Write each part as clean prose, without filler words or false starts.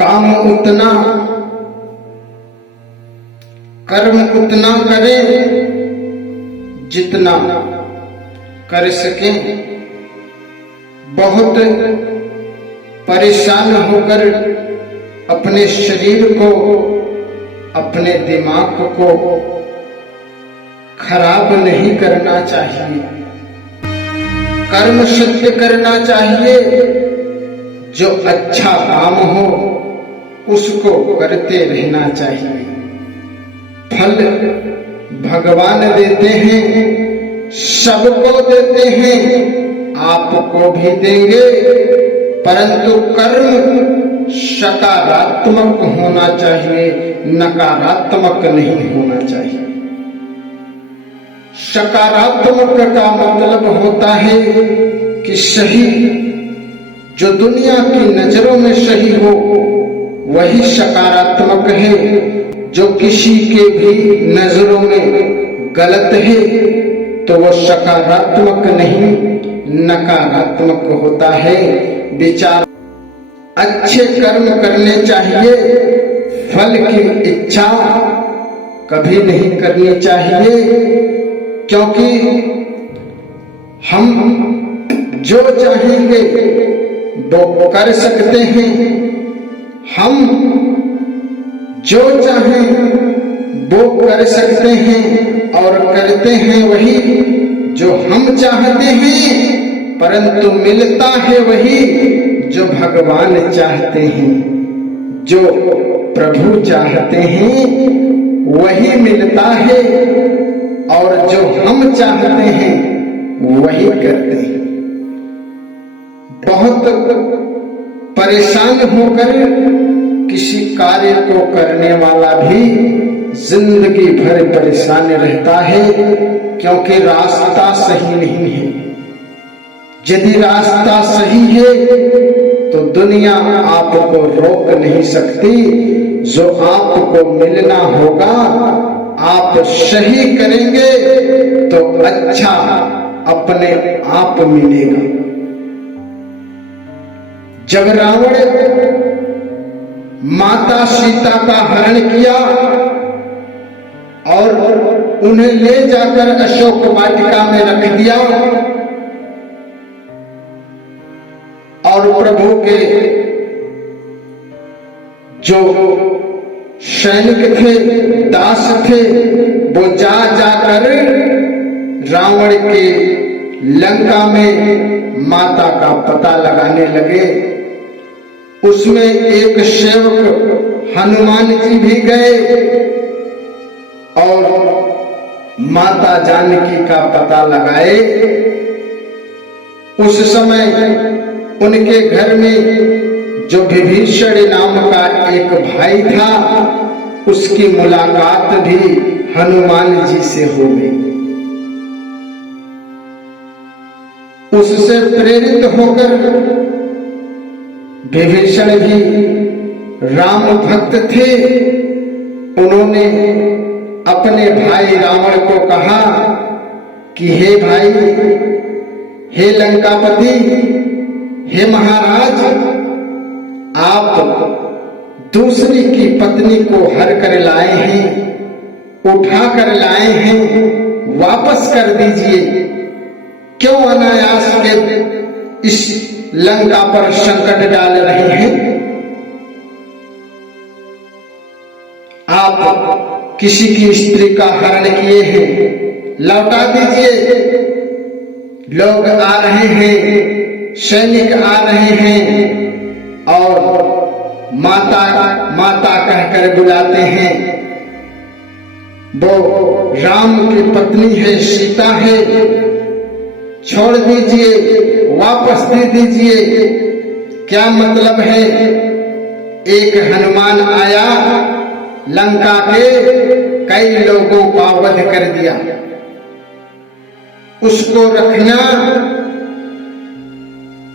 काम उतना कर्म उतना करें जितना कर सकें। बहुत परेशान होकर अपने शरीर को, अपने दिमाग को खराब नहीं करना चाहिए। कर्म सिद्ध करना चाहिए। जो अच्छा काम हो उसको करते रहना चाहिए। फल भगवान देते हैं, सबको देते हैं, आपको भी देंगे, परंतु कर्म सकारात्मक होना चाहिए, नकारात्मक नहीं होना चाहिए। सकारात्मक का मतलब होता है कि सही, जो दुनिया की नजरों में सही हो वही सकारात्मक है। जो किसी के भी नजरों में गलत है तो वो सकारात्मक नहीं, नकारात्मक होता है। विचार अच्छे कर्म करने चाहिए, फल की इच्छा कभी नहीं करनी चाहिए, क्योंकि हम जो चाहेंगे वो कर सकते हैं। हम जो चाहें वो कर सकते हैं और करते हैं वही जो हम चाहते हैं, परंतु मिलता है वही जो भगवान चाहते हैं। जो प्रभु चाहते हैं वही मिलता है और जो हम चाहते हैं वही करते हैं। बहुत परेशान होकर किसी कार्य को करने वाला भी जिंदगी भर परेशान रहता है, क्योंकि रास्ता सही नहीं है। यदि रास्ता सही है तो दुनिया आपको रोक नहीं सकती। जो आपको मिलना होगा आप सही करेंगे तो अच्छा अपने आप मिलेगा। जब रावण माता सीता का हरण किया और उन्हें ले जाकर अशोक वाटिका में रख दिया और प्रभु के जो सैनिक थे, दास थे, वो जा जाकर रावण के लंका में माता का पता लगाने लगे। उसमें एक सेवक हनुमान जी भी गए और माता जानकी का पता लगाए। उस समय उनके घर में जो विभीषण नाम का एक भाई था, उसकी मुलाकात भी हनुमान जी से हो गई। उससे प्रेरित होकर विभीषण भी राम भक्त थे। उन्होंने अपने भाई रावण को कहा कि हे भाई, हे लंकापति, हे महाराज, आप दूसरी की पत्नी को हर कर लाए हैं, उठा कर लाए हैं, वापस कर दीजिए। क्यों अनायास के इस लंका पर संकट डाल रहे हैं? आप किसी की स्त्री का हरण किए हैं, लौटा दीजिए। लोग आ रहे हैं, सैनिक आ रहे हैं और माता माता कहकर बुलाते हैं। वो राम की पत्नी है, सीता है, छोड़ दीजिए, वापस दे दीजिए। क्या मतलब है? एक हनुमान आया, लंका के कई लोगों का वध कर दिया। उसको रखना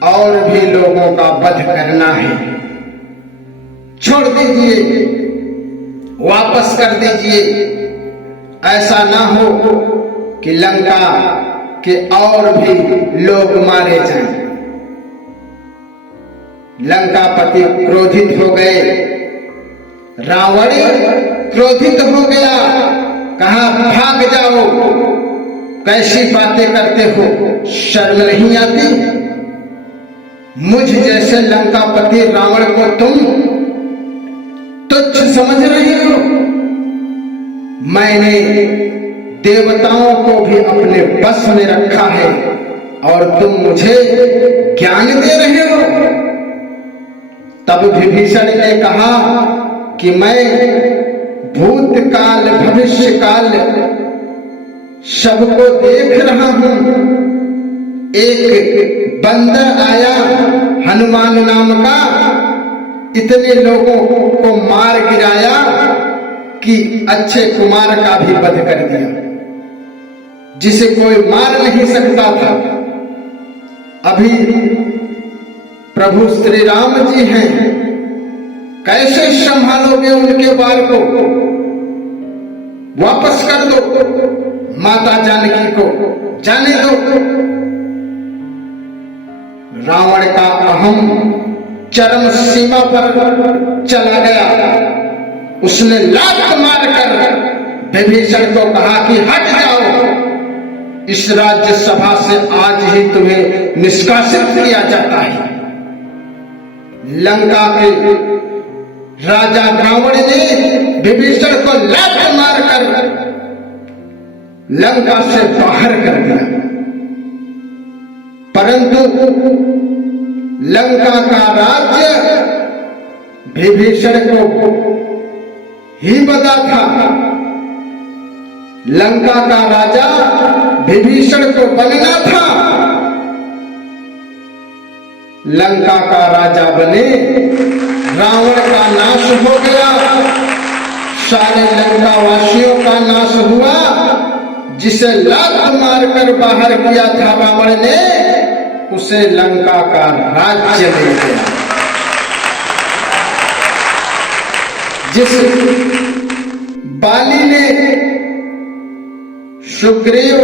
और भी लोगों का वध करना है। छोड़ दीजिए, वापस कर दीजिए। ऐसा ना हो कि लंका के और भी लोग मारे जाएं। लंकापति क्रोधित हो गए, रावण क्रोधित हो गया, कहा भाग जाओ, कैसी बातें करते हो, शर्म नहीं आती? मुझ जैसे लंकापति रावण को तुम तुच्छ समझ रहे हो? मैंने देवताओं को भी अपने बस में रखा है और तुम मुझे ज्ञान दे रहे हो? तब विभीषण ने कहा कि मैं भूतकाल भविष्यकाल सबको देख रहा हूं। एक बंदर आया हनुमान नाम का, इतने लोगों को मार गिराया कि अक्षय कुमार का भी वध कर दिया, जिसे कोई मार नहीं सकता था। अभी प्रभु श्री राम जी हैं, कैसे संभालोगे उनके बाल को? वापस कर दो माता जानकी को, जाने दो। रावण का अहम चरम सीमा पर चला गया। उसने लात मारकर विभीषण को कहा कि हट जाओ, इस राज्यसभा से आज ही तुम्हें निष्कासित किया जाता है। लंका के राजा रावण ने विभीषण को लात मारकर लंका से बाहर कर दिया। परंतु लंका का राज्य विभीषण को ही बता था। लंका का राजा विभीषण को बनना था। लंका का राजा बने, रावण का नाश हो गया, सारे लंका वासियों का नाश हुआ। जिसे लात मारकर बाहर किया था रावण ने, उसे लंका का राज्य मिल गया। जिस बाली ने सुग्रीव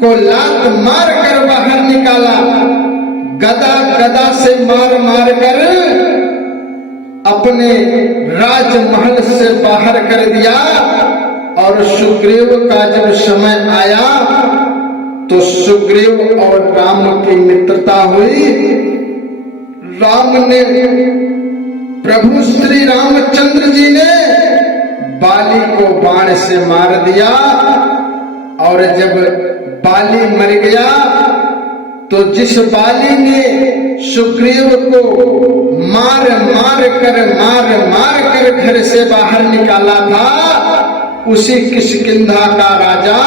को लात मारकर बाहर निकाला, गदा से मार मार कर अपने राजमहल से बाहर कर दिया। और सुग्रीव का जब समय आया तो सुग्रीव और राम की मित्रता हुई। राम ने, प्रभु श्री रामचंद्र जी ने बाली को बाण से मार दिया। और जब बाली मर गया तो जिस बाली ने सुग्रीव को मार मार कर घर से बाहर निकाला था, उसी किष्किंधा का राजा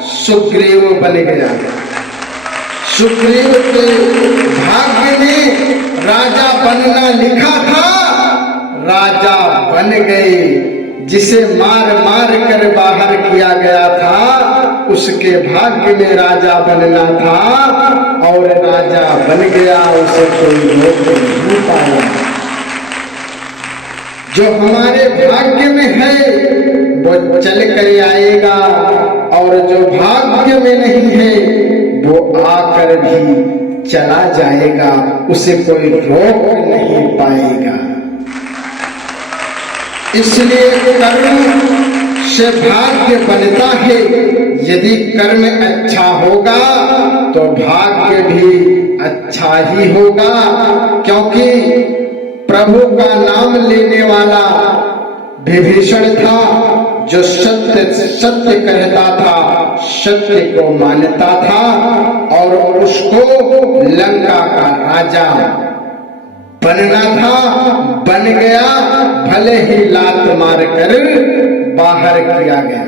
सुग्रीव बन गया। सुग्रीव के भाग्य में राजा बनना लिखा था, राजा बन गए। जिसे मार मार कर बाहर किया गया था, उसके भाग्य में राजा बनना था और राजा बन गया। उसे कोई रोक नहीं पाया। जो हमारे भाग्य में है वो चल कर आएगा, और जो भाग्य में नहीं है वो आकर भी चला जाएगा। उसे कोई रोक नहीं पाएगा। इसलिए कर्म से भाग्य बनता है। यदि कर्म अच्छा होगा तो भाग्य भी अच्छा ही होगा। क्योंकि प्रभु का नाम लेने वाला विभीषण था, जो सत्य सत्य कहता था, सत्य को मानता था, और उसको लंका का राजा बनना था। बन गया, भले ही लात मारकर बाहर किया गया।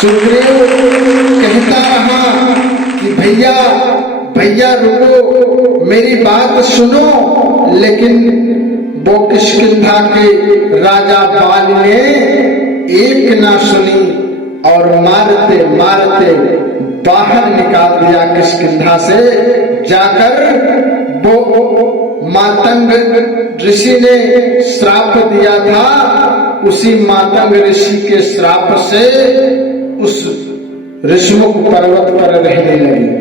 सुग्रीव कहता रहा कि भैया भैया रुको, मेरी बात सुनो। लेकिन वो किष्किंधा के राजा बाल ने एक ना सुनी और मारते मारते बाहर निकाल दिया किष्किंधा से। जाकर वो मातंग ऋषि ने श्राप दिया था, उसी मातंग ऋषि के श्राप से उस ऋषिमुख पर्वत पर रहने लगी।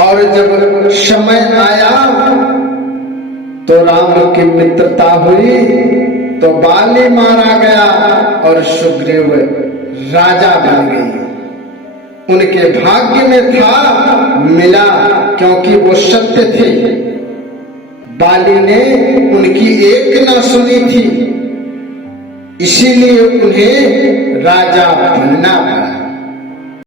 और जब समय आया तो राम की मित्रता हुई, तो बाली मारा गया और सुग्रीव राजा बन गए। उनके भाग्य में था, मिला, क्योंकि वो सत्य थे। बाली ने उनकी एक न सुनी थी, इसीलिए उन्हें राजा बनना पड़ा।